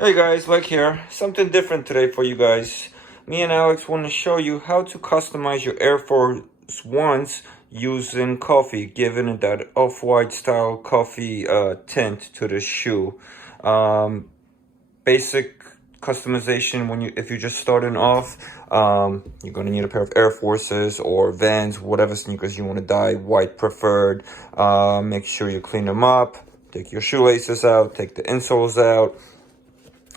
Hey guys, Like here. Something different today for you guys. Me and Alex want to show you how to customize your Air Force Ones using coffee, giving it that off-white style coffee tint to the shoe. Basic customization when if you're just starting off. You're gonna need a pair of Air Forces or Vans, whatever sneakers you want to dye white preferred. Make sure you clean them up. Take your shoelaces out. Take the insoles out.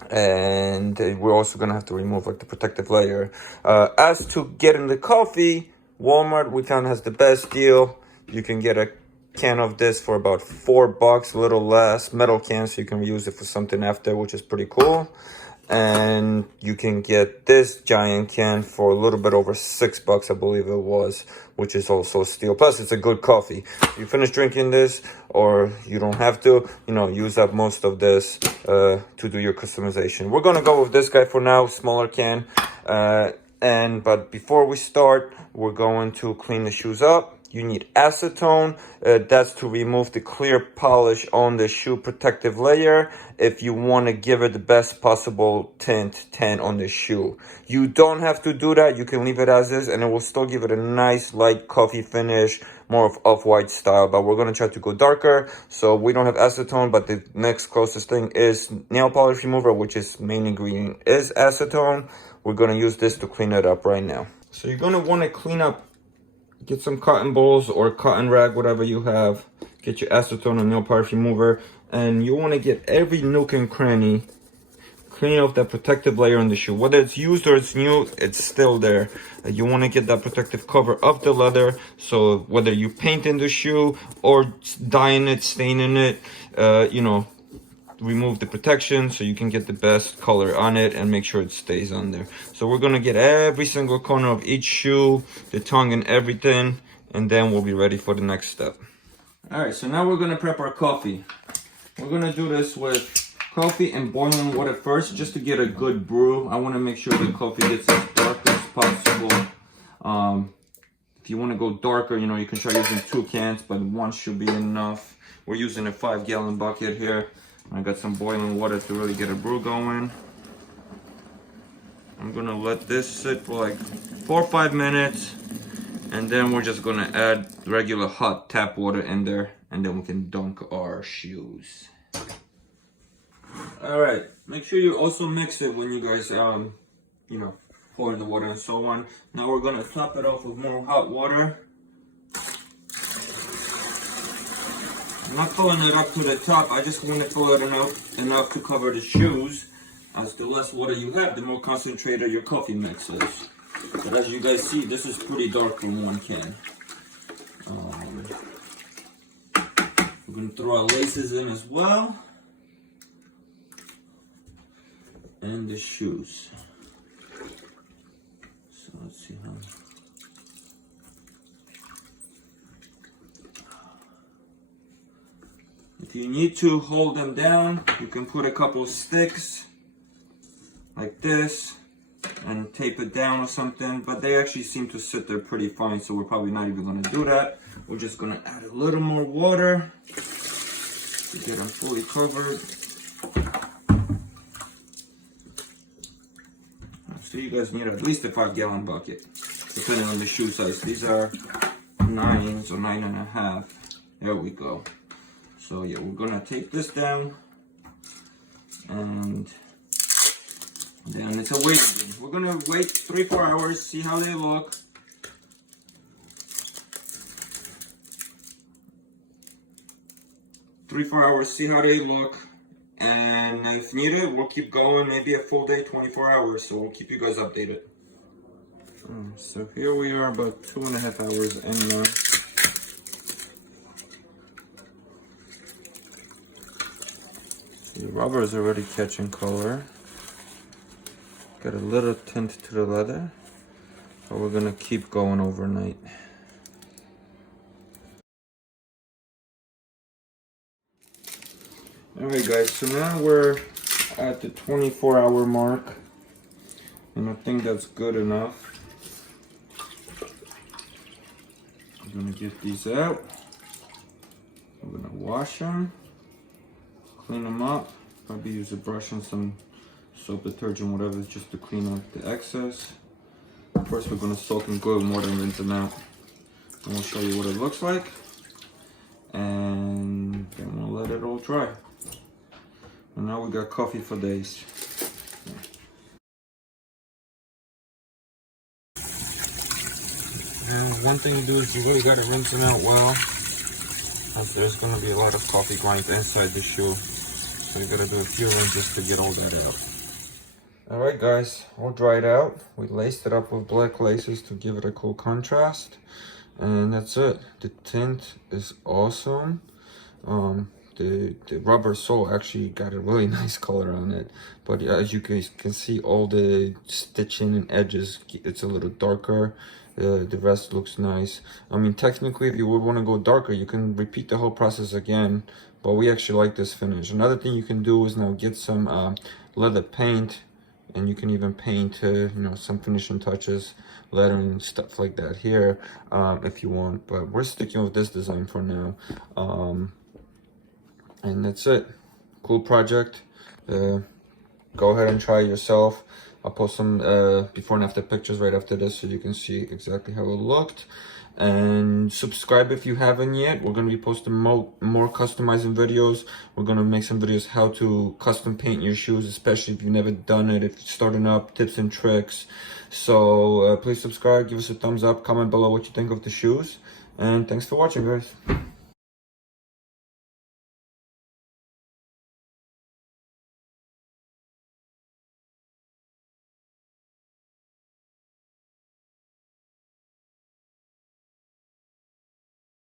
And we're also gonna have to remove like the protective layer. As to getting the coffee, Walmart we found has the best deal. You can get a can of this for about $4, a little less. Metal can, so you can use it for something after, which is pretty cool. And you can get this giant can for a little bit over $6, I believe it was, which is also a steal. Plus, it's a good coffee. If you finish drinking this, or you don't have to, use up most of this to do your customization. We're gonna go with this guy for now, smaller can. But before we start, we're going to clean the shoes up. You need acetone. That's to remove the clear polish on the shoe protective layer if you want to give it the best possible tint on the shoe. You don't have to do that. You can leave it as is and it will still give it a nice light coffee finish, more of off-white style. But we're going to try to go darker. So we don't have acetone, but the next closest thing is nail polish remover, which is main ingredient is acetone. We're going to use this to clean it up right now. So you're going to want to clean up. Get some cotton balls or cotton rag, whatever you have. Get your acetone and nail polish remover. And you want to get every nook and cranny. Clean off that protective layer on the shoe. Whether it's used or it's new, it's still there. You want to get that protective cover of the leather. So whether you paint in the shoe or dyeing it, staining it, remove the protection so you can get the best color on it and make sure it stays on there. So we're gonna get every single corner of each shoe, the tongue and everything, and then we'll be ready for the next step. All right, so now we're gonna prep our coffee. We're gonna do this with coffee and boiling water first, just to get a good brew. I wanna make sure the coffee gets as dark as possible. If you wanna go darker, you can try using 2 cans, but 1 should be enough. We're using a 5-gallon bucket here. I got some boiling water to really get a brew going. I'm gonna let this sit for like 4 or 5 minutes, and then we're just gonna add regular hot tap water in there, and then we can dunk our shoes. All right, make sure you also mix it when you guys, pour in the water and so on. Now we're gonna top it off with more hot water. I'm not filling it up to the top. I just want to fill it enough to cover the shoes. As the less water you have, the more concentrated your coffee mix is. But as you guys see, this is pretty dark from 1 can. We're going to throw our laces in as well. And the shoes. So let's see how... If you need to hold them down, you can put a couple sticks like this and tape it down or something, but they actually seem to sit there pretty fine, so we're probably not even going to do that. We're just going to add a little more water to get them fully covered. So you guys need at least a 5-gallon bucket, depending on the shoe size. These are 9s or 9.5. There we go. So yeah, we're gonna tape this down, and then it's a waiting game. We're gonna wait 3-4 hours, see how they look. See how they look, and if needed, we'll keep going. Maybe a full day, 24 hours. So we'll keep you guys updated. So here we are, about 2.5 hours in now. The rubber is already catching color. Got a little tint to the leather, but we're gonna keep going overnight. Alright guys, so now we're at the 24-hour mark, and I think that's good enough. I'm gonna get these out. I'm gonna wash them. Clean them up, probably use a brush and some soap, detergent, whatever, just to clean up the excess. First, we're gonna soak in good more than rinse them out. And we'll show you what it looks like. And then we'll let it all dry. And now we got coffee for days. And one thing to do is you really gotta rinse them out well. There's gonna be a lot of coffee grinds inside the shoe. So you gotta do a few rinses to get all that out. Alright guys, all dried out. We laced it up with black laces to give it a cool contrast. And that's it. The tint is awesome. The rubber sole actually got a really nice color on it. But as you guys can see, all the stitching and edges, it's a little darker. The rest looks nice. I mean, technically, if you would want to go darker, you can repeat the whole process again. But we actually like this finish. Another thing you can do is now get some leather paint. And you can even paint, you know, some finishing touches, lettering, stuff like that here, if you want. But we're sticking with this design for now. And that's it. Cool project. Go ahead and try it yourself. I'll post some before and after pictures right after this so you can see exactly how it looked. And subscribe if you haven't yet. We're going to be posting more customizing videos. We're going to make some videos how to custom paint your shoes, especially if you've never done it, if you're starting up, tips and tricks. So please subscribe, give us a thumbs up, comment below what you think of the shoes. And thanks for watching, guys.